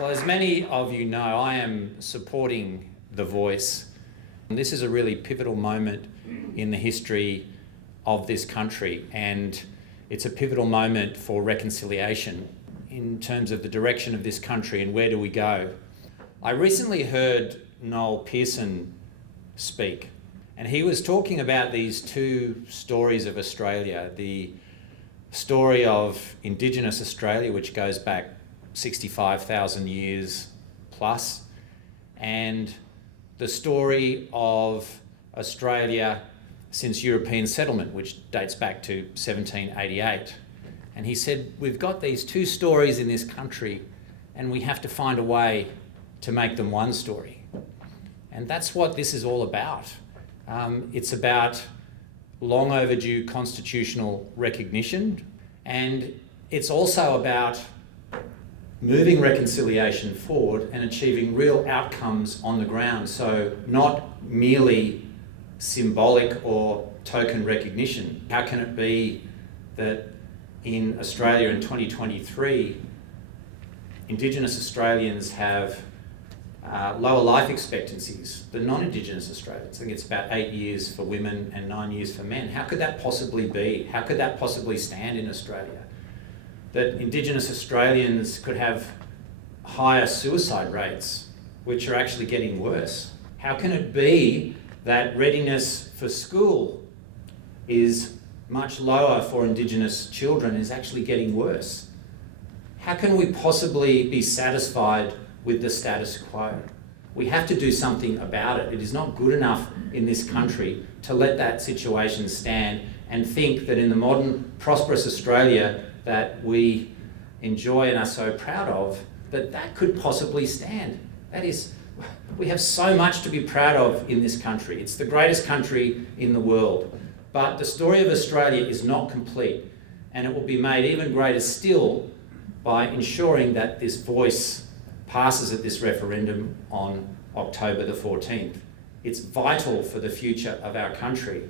Well, as many of you know, I am supporting The Voice. This is a really pivotal moment in the history of this country, and it's a pivotal moment for reconciliation in terms of the direction of this country and where do we go. I recently heard Noel Pearson speak, and he was talking about these two stories of Australia, the story of Indigenous Australia, which goes back 65,000 years plus, and the story of Australia since European settlement, which dates back to 1788. And he said, we've got these two stories in this country and we have to find a way to make them one story. And that's what this is all about. It's about long overdue constitutional recognition, and it's also about moving reconciliation forward and achieving real outcomes on the ground. So not merely symbolic or token recognition. How can it be that in Australia in 2023, Indigenous Australians have lower life expectancies than non-Indigenous Australians? I think it's about 8 years for women and 9 years for men. How could that possibly be? How could that possibly stand in Australia? That Indigenous Australians could have higher suicide rates, which are actually getting worse. How can it be that readiness for school is much lower for Indigenous children, is actually getting worse? How can we possibly be satisfied with the status quo? We have to do something about it. It is not good enough in this country to let that situation stand and think that in the modern, prosperous Australia that we enjoy and are so proud of, that could possibly stand. That is, we have so much to be proud of in this country. It's the greatest country in the world. But the story of Australia is not complete, and it will be made even greater still by ensuring that this voice passes at this referendum on October the 14th. It's vital for the future of our country.